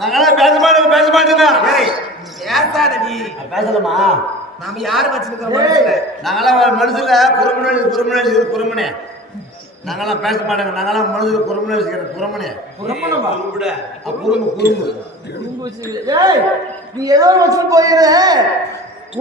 நாங்களாம் பேச மாட்டோங்க. பேசலாமா? நாம யாரு வச்சிருக்கோம்? நாங்களாம் மனசுல குறுமனே. நாங்களாம் பேச மாட்டோங்க. நாங்களாம் மனசுல குறுமனே வச்சுக்கிறோம். குறும்பு நீ ஏதோ வச்சு போயிரு.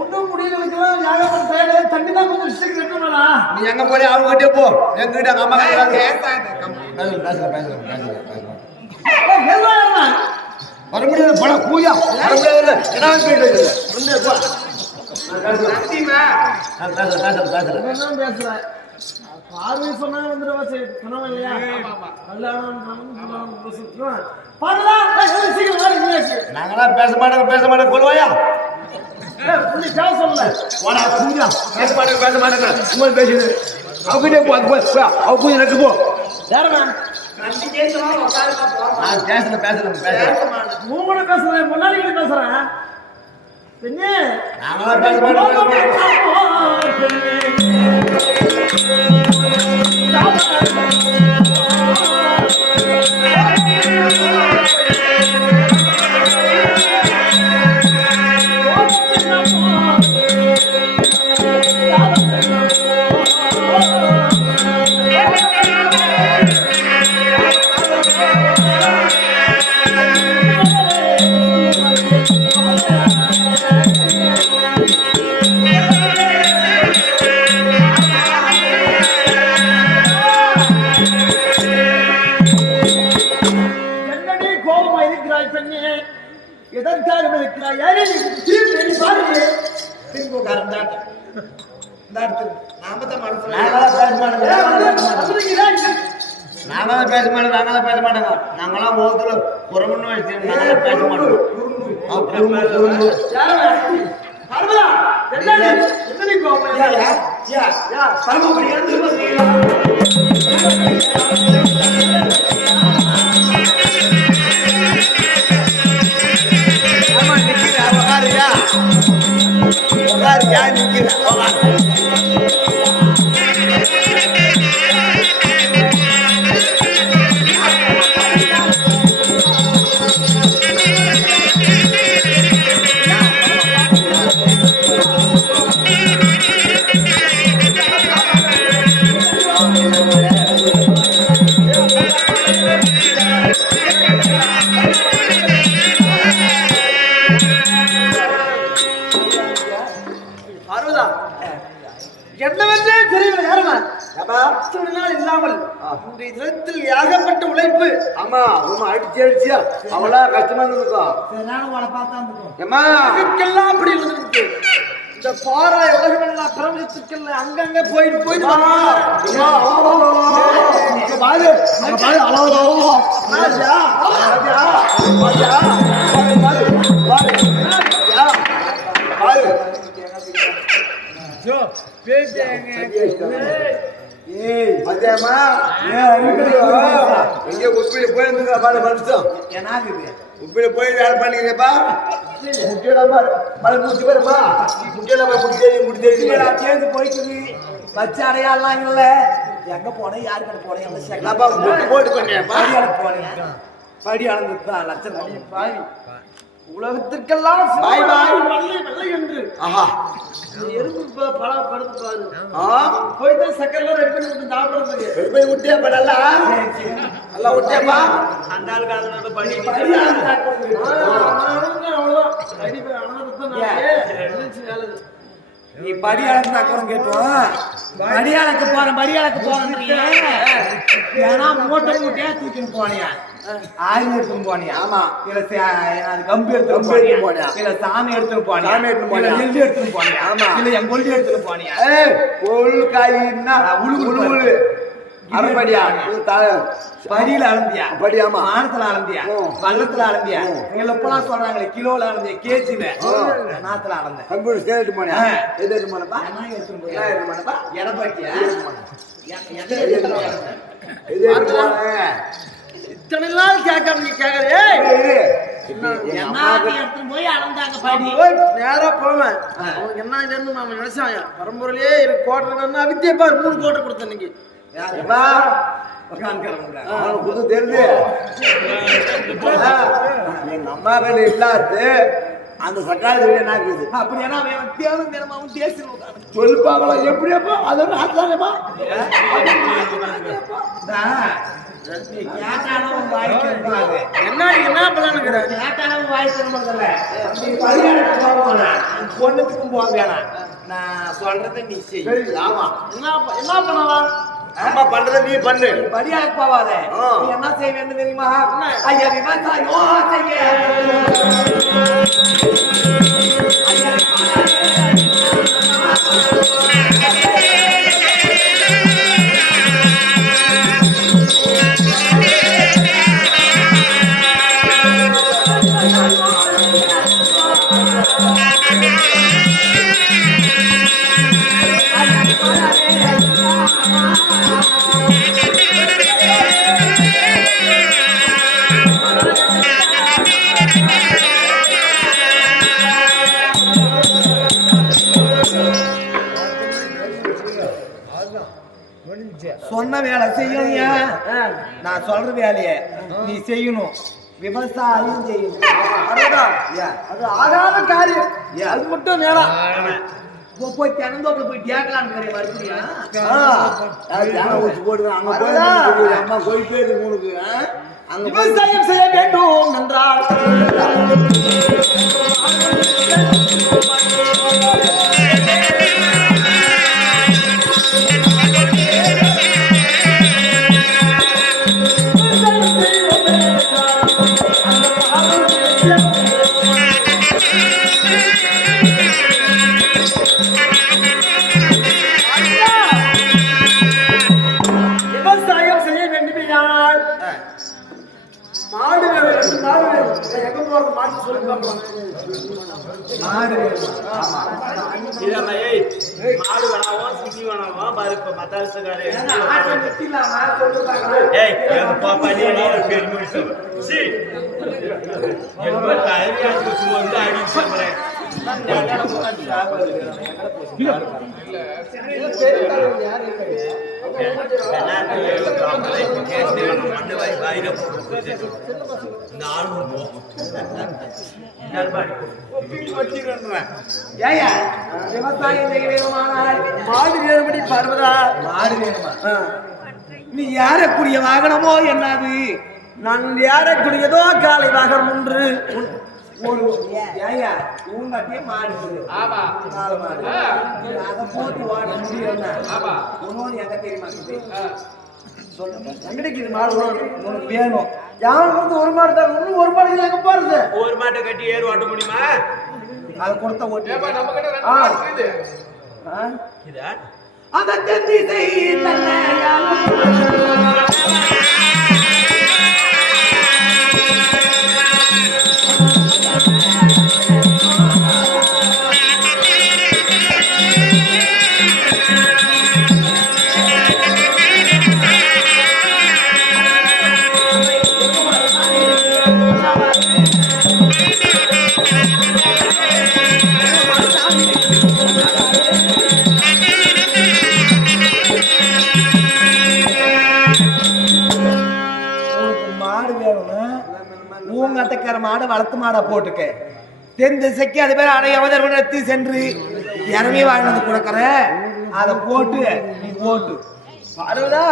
ஒன்றும் முடியலாம். ஞாபகம் தண்ணி தான் கொஞ்சம் விஷயம் இருக்கணும்னா நீ எங்க போய் அவங்க கிட்டே போ. எங்கிட்ட எங்க அம்மா வர முடியாது. படம் பூயா வர முடியாது. பேசுறேன். பார்வை சொன்னா வந்துடுவா. சரி கனவு இல்லையா? நாங்களாம் பேச மாட்டோங்க கொள்வாயா சொல்லல. பேச மாட்டேங்க. உங்களுக்கு பேசுது அவகிட்டே போ. அவ கொஞ்சம் நட்டு போ. உங்களோட பேசுறேன். முன்னாடி பேசுறேன். நாங்களாம் பேச மாட்டோம். எதற்காக இருக்கிறாய்? நாங்களாம் பேச மாட்டோங்க. நாங்களாம் ஓத்துல குறமன்னு வச்சு நாங்களாம் பேச மாட்டோம். என்னவென்றே தெரியவில்லை. யாருமா இல்லாமல் இந்த ஏகப்பட்ட உழைப்பு. ஆமா ரொம்ப அடிச்சியா அவளா கஷ்டமா இருக்கும். அப்படி இருந்துருக்கு. இந்த பாறை உலகமெல்லாம் பிரபஞ்சத்துக்குள்ள அங்கங்க போயிட்டு உப்பில போய் வேலை பண்ணிக்கிறப்பா சேர்ந்து போயிட்டு வச்ச அடையாளம் இல்ல. எங்க போனேன் யாருக்கு போனேன் போட்டு பண்ணேன். படி அளந்துதான் லட்சம் பாய். உலகத்திற்கெல்லாம் வெள்ளை என்று எறும்பு பல படுத்து பாரு. போயிட்டு சக்கரெல்லாம் ரெடி பண்ணி சாப்பிடுறதுக்கு விட்டியா நல்லா விட்டியாப்பா. அந்த ஆள் காலத்துல படி நீ படி அளந்து அப்புறம் கேட்டோம். படியாளுக்கு போறேன் ஏன்னா மூட்டையா தூக்கின்னு போனியா? ஆயுள் எடுத்துன்னு போனியா? ஆமா. இல்ல கம்பி எடுத்துன்னு போனியா? இல்ல சாமி எடுத்துன்னு போனியா? நெல்லி எடுத்துன்னு போனியா? ஆமா. இல்ல என் கொல்லி எடுத்துன்னு போனியா? காய்னா உழுகு அரைப்படியா படியில அளந்தியா? படி ஆமா. மானத்துல அளந்தியா? பள்ளத்துல அளந்தியா? நீங்க எப்பெல்லாம் சொல்றாங்களே கிலோல அளந்தியா? கேஜில நாத்துல அளந்த கம்ப்யூட்டர் சேர்த்து போனியா? எது எடுத்து போனப்பா? எடுத்துன்னு போனப்பா எடப்பாட்டியா? இத்தனை நாள் கேட்காம நீ கேக்குறே. போய் அளந்தாங்க படி. நேரா போவேன். அவனுக்கு என்ன இருந்து அவன் நினைச்சான் பரம்பரையிலே கோட்டை அவித்தியப்பா 3 கோட்டை கொடுத்த இன்னைக்கு அவனுக்கு புது தெரியுது எங்க அம்மா கிட்ட இல்லாது அந்த சட்டாளி என்ன இருக்குது அப்படின்னா அவன் தேவன் தினமாவும் தேசம் சொல்லுப்பாங்களா எப்படியாப்பா அதோட ஆத்தானேப்பா பொண்ணுக்கும் போக வேணாம் நான் சொல்றத நீ செய்ய ஆமா என்ன பண்ணலாம் அம்மா பண்றத நீ பண்ணு பரியாக்கு போவாத நீ என்ன செய்ய வேண்டும் தெரியுமா ஐயா விவசாயம் செய்ய சொன்ன வேலை செய்யலையா நான் சொல்ற வேலைய நீ செய்யணும் விவசாயம் செய்யணும் அது ஆகாத காரியம் அது மட்டும் வேணாம் போய் தினந்தோப்புல போய் கேட்கலான்னு மறுபடியா போடுவேன் அங்க போய் அம்மா போயிட்டே இருக்கு உனக்கு அங்க விவசாயம் செய்ய வேண்டும் என்றால் விவசாயம் செய்ய வேண்டுமையானால் மாடு வேணும் மாடு வேணும் எங்க போறது மாட்டு சொல்லி மாடு மாடு வேணாவோ சுத்தி வேணாவோ பருப்பு மத்தாசுக்காரு விவசாயம் செய்ய வேணுமானால் மாடு வேணும்படி பார்வதா மாடு வேணுமா நீ யாரக்கூடிய வாகனமோ என்னது நான் ஏறக்கூடியதோ காலை வாகனம் ஒன்று ஒரு ஏயா உங்கட்டே மாடு நாலு மாடு அதை போட்டு வாட முடியும் உன்னோடு எங்க தெரியுமா எங்கடைக்கு இது மாடு உனக்கு வேணும் யாரும் வந்து ஒரு மாடு தான் இன்னும் ஒரு மாடு எங்க போறது ஒரு மாட்டை கட்டி ஏறு ஓட்ட முடியுமா அதை கொடுத்த ஓட்டு இதா அந்த தெந்தி ஊங்கத்தக்கார மாடை வளர்த்து மாடா போட்டுக்க தென் திசைக்கு அது பேர் அடைய அவதர்வனத்தை சென்று இறங்கி வாழ்ந்து கொடுக்கற அதை போட்டு நீ போட்டு பார்வதா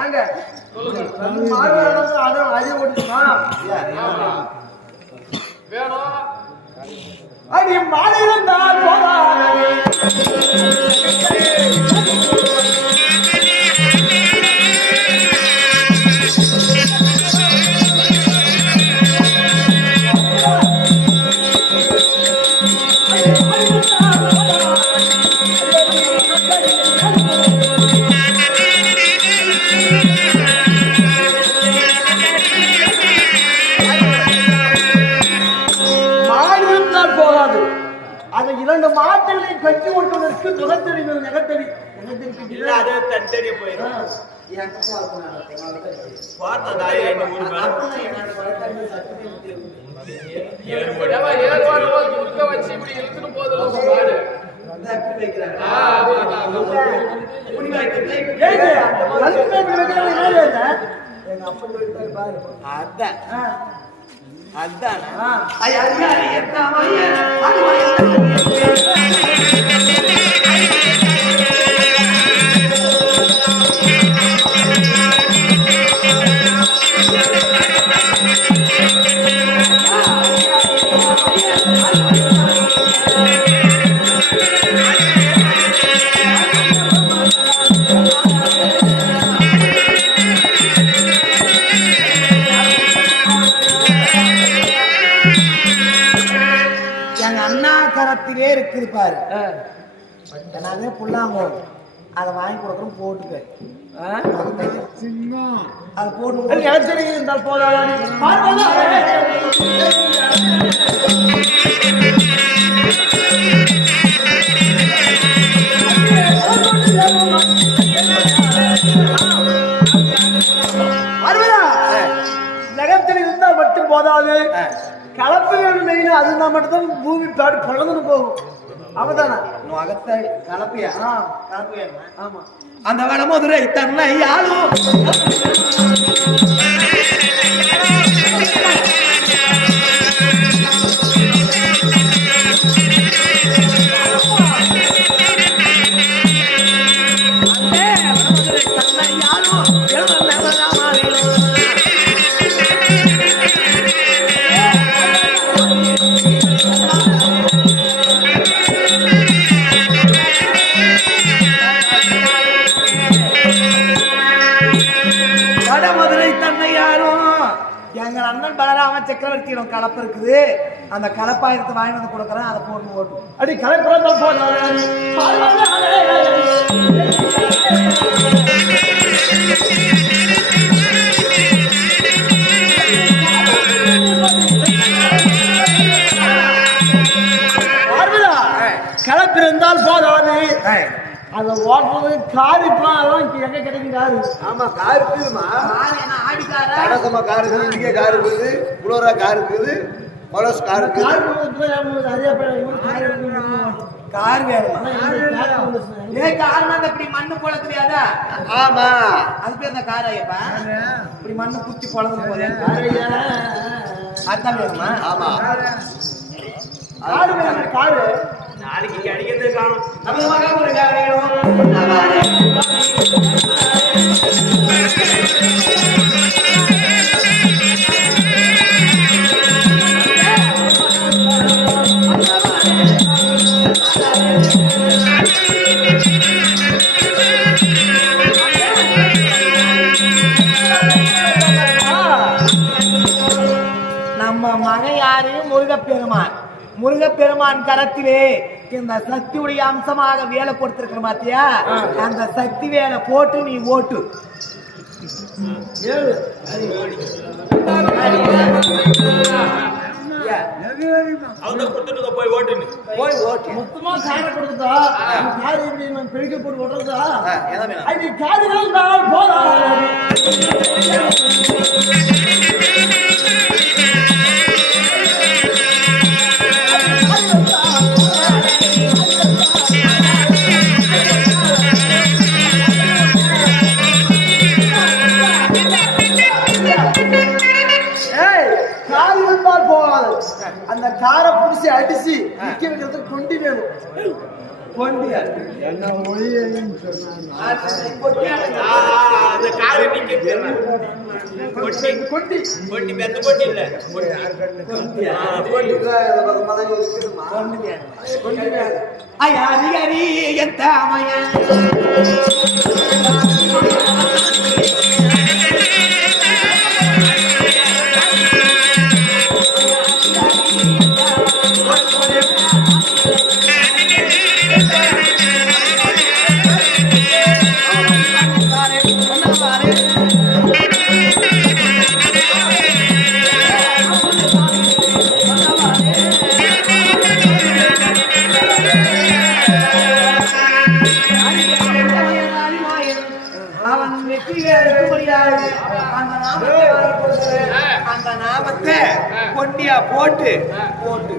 ஏங்க மாடு அதான் அதே ஓட்டுமா அடி மாநிலம் தான் போதாது அதை இரண்டு மாட்டுகளை கட்டி ஓட்டுவதற்கு நுகத்தடி நகத்தடி இல்ல அது தட்டடி போயிடும் பார்த்தா எங்க அண்ணா கரத்திலே இருக்குது பாரு. அதே புல்லாங்கோ அதை வாங்கி கொடுக்குறோம் போட்டுக்க. அதை போட்டு இருந்தால் போதாது. நகரத்தில் இருந்தால் மட்டும் போதாது. கலப்பு மெயின் அதுதான் மட்டும்தான் பூமி பாடு பழந்துன்னு போகும். அவதானா அகத்த கலப்பியா கலப்பியா? ஆமா. அந்த வடமதுரை தன்னை யாரும் எங்கள் அண்ணன் பலராம சக்கரவர்த்தியிடம் கலப்பு இருக்குது. அந்த கலப்பாயிரத்தை வாங்கி வந்து கொடுக்குறேன். அதை போட்டு ஓட்டும். அடி கலப்பு கலப்பு இருந்தால் போதாது. அதை ஓட்டுறது கார் இப்போ அதெல்லாம் எங்க கிடைக்கிறாரு. ஆமா கார் இருக்குதுமா. கடசமா கார் இருக்குது, இங்கே கார் இருக்குது, புளோரா கார் இருக்குது, கொலஸ் கார் இருக்குது. கார் வேணும். ஏன் காரணம் இப்படி மண்ணு போல தெரியாதா? ஆமா அது பேர் தான் கார். ஐயப்பா இப்படி மண்ணு குத்தி குழந்தை போதே அதான் வேணுமா? ஆமா காரு வேணும். காரு நாளைக்கு அடிக்கிறது காணும். நம்ம மகன் யாரு? முருகப்பெருமான். முருகப்பெருமான் கரத்திலே இந்த சக்தியுடைய அம்சமாக வேலை கொடுத்திருக்கிற மாத்தியா? அந்த சக்தி வேலை போட்டு நீ ஓட்டு. போய் ஓட்டு. மொத்தமா காரை கொடுத்துட்டா காரை இப்படி பெருக்க போட்டு ஓட்டுறதா? அது காரினால் போதா. அந்த காரை புடிச்சு அடிச்சு நிக்க வைக்கிறது கொண்டி வேணும். கொண்டியா என்ன அந்த நாமத்தை கொண்டியா போட்டு போட்டு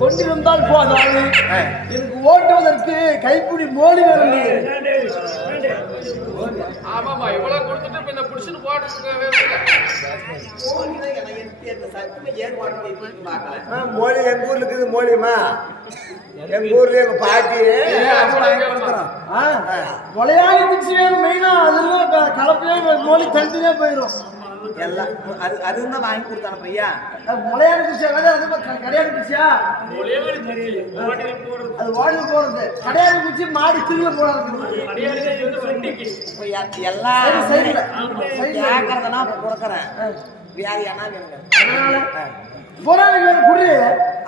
கொண்டிருந்தால் போதாது எனக்கு ஓட்டுவதற்கு கைப்பிடி மோடி வேணும். ஆமாமா இவ்வளவு கொடுத்துட்டு இப்ப இந்த புடிச்சுட்டு போட்டு மோலி எங்க ஊர்ல இருக்குது மோலியம்மா எங்க ஊர்ல எங்க பாட்டி விளையாடி பிடிச்சி வேணும் மெயினா அதெல்லாம் கலப்பையே மோலி தனித்தனியா போயிடும். எல்லாம் அதுதான் வாங்கி கொடுத்தான பையா. விளையாடி பிடிச்சா கடையாடி பிடிச்சா அது வாடகை போறது கடையாடி பிடிச்சி மாடி திருவிழா போடாது எல்லாம் கேட்கறதுனா கொடுக்குறேன். வியாதியானா வேணுங்க போராடி வேணும் குடி.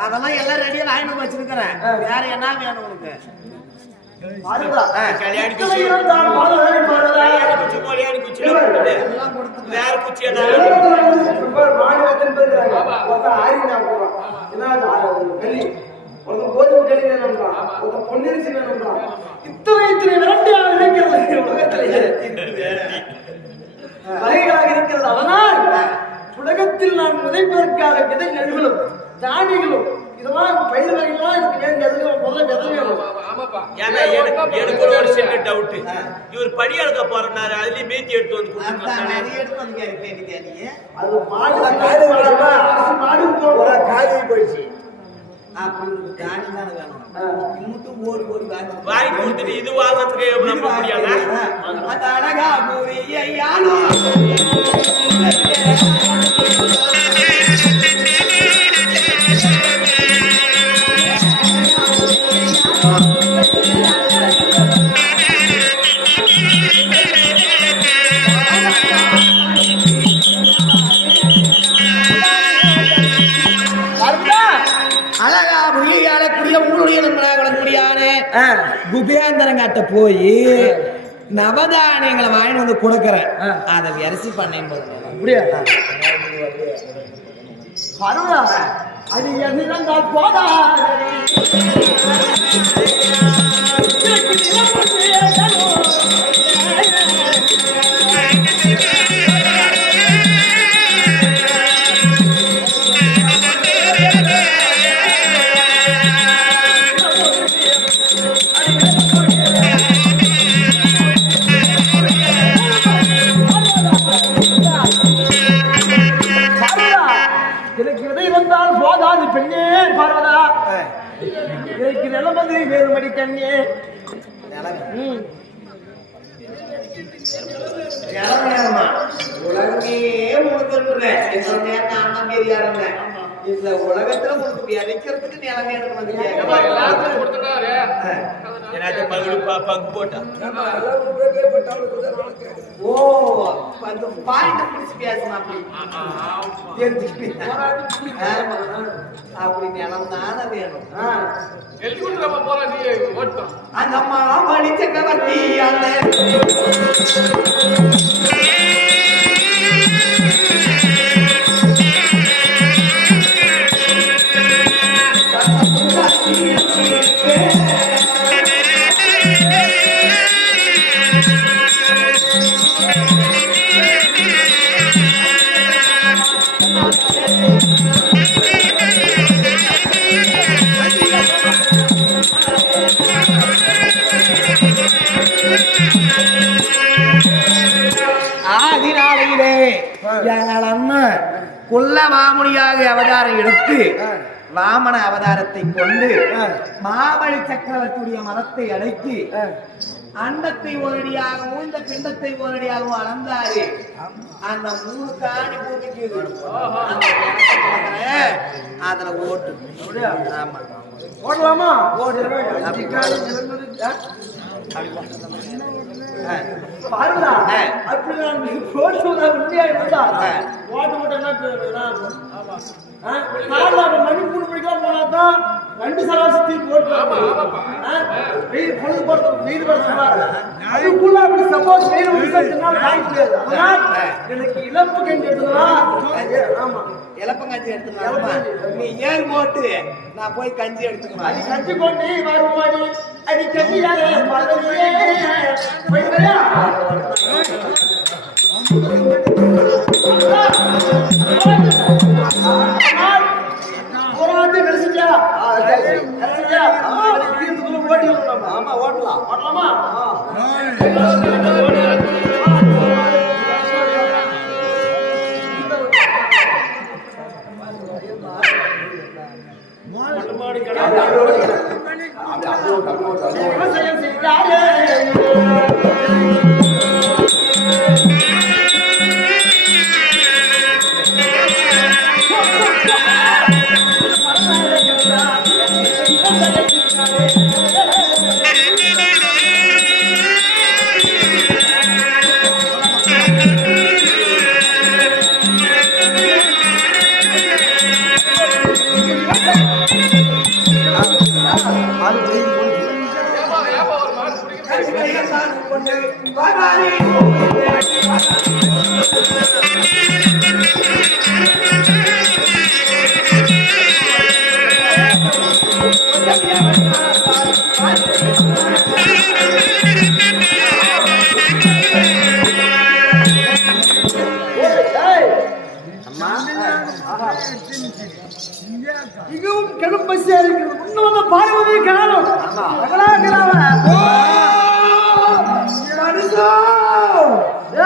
அதெல்லாம் எல்லாம் ரெடியா வாங்கி வச்சிருக்கிறேன். வேற என்ன வேணும் உனக்கு? அதனால் உலகத்தில் நான் உதைப்பதற்காக விதை நெல்களும் தானியங்களும் இதெல்லாம் பயிர் வகைகள்லாம் எனக்கு வேண்டியது. முதல்ல விதை வேணும். எனக்கு ஒரு சின்ன டவுட். இவர் படி அளக்க போறாரு, அதுலயும் மேய்ச்சி எடுத்து வந்து அது மாடு காலி போயிடுச்சு. வாங்கி கொடுத்துட்டு இது வாங்கறதுக்கு நம்ப முடியாதா? அழகா குபேந்திரங்காட்ட போய் நவதானியங்களை வாங்கி வந்து கொடுக்கறேன். அதை விரசி பண்ணேன் அது எதுதான் போதா பெண்ணே பார்வதா எனக்கு நிலமது வேறுபடி கண்ணே உலகமே இந்த உலகத்துல உங்களுக்கு விதைக்கிறதுக்கு நிலைமை எல்லாத்துக்கும் கொடுத்துட்டாரு. பங்கு போட்டா ஓ அந்த பாயிண்ட் பிடிச்சி பேசணும் அப்படி நிலம் தானே வேணும். எழுதி போற நீ ஓட்டம் அந்த மாமணி சக்கரவர்த்தி அந்த எங்கள் அண்ணன் குள்ள மாமுனியாக அவதாரம் எடுத்து வாமன அவதாரத்தை கொண்டு மாவழி சக்கரவர்த்தியுடைய மதத்தை அடைத்து அண்டத்தை ஓரடியாகவும் இந்த பிண்டத்தை ஓரடியாகவும் அளந்தாரு. அந்த 3 காணி பூமிக்கு அதுல ஓட்டு ஓடலாமா? பாருடா அப்படி நான் போட்டு உண்மையா இருந்தா ஓட்டு மட்டும் மணி 3 மணிக்கெல்லாம் போனாதான் 2 சராசரி போட்டு பொழுது போறது வெயில் படுத்துறாரு. அதுக்குள்ள அப்படி சப்போஸ் வெயில் விசாரிச்சுனால் தாங்க முடியாது. அதனால் எனக்கு இழப்பு கஞ்சி எடுத்துனா ஆமா இழப்பங்கஞ்சி எடுத்துக்கலாம். நீ ஏன் போட்டு நான் போய் கஞ்சி எடுத்துக்கணும். அது கஞ்சி கொண்டு வருமாடி அது கஞ்சியாலே பதவியே போய்யா போராட்டு மிகவும் கடும் பசியா இருக்கிறது. இன்னும் வந்து பார்வதியை காணோம். எங்கடா இருக்கிறாங்க?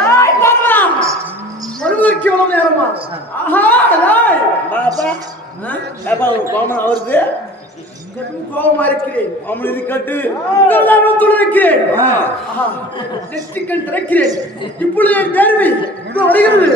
ஏய், பார்வதா! வருவதற்கு எவ்வளவு நேரமா? ஆஹா, ஏய்! அவருக்கு கடும் கோபமா இருக்கிறேன். அவனுக்கு கட்டு நான் துளைக்கிறேன். நெற்றிக்கண் திறக்கிறேன். இப்பொழுது என் தேர்வை இதோ வருகிறது.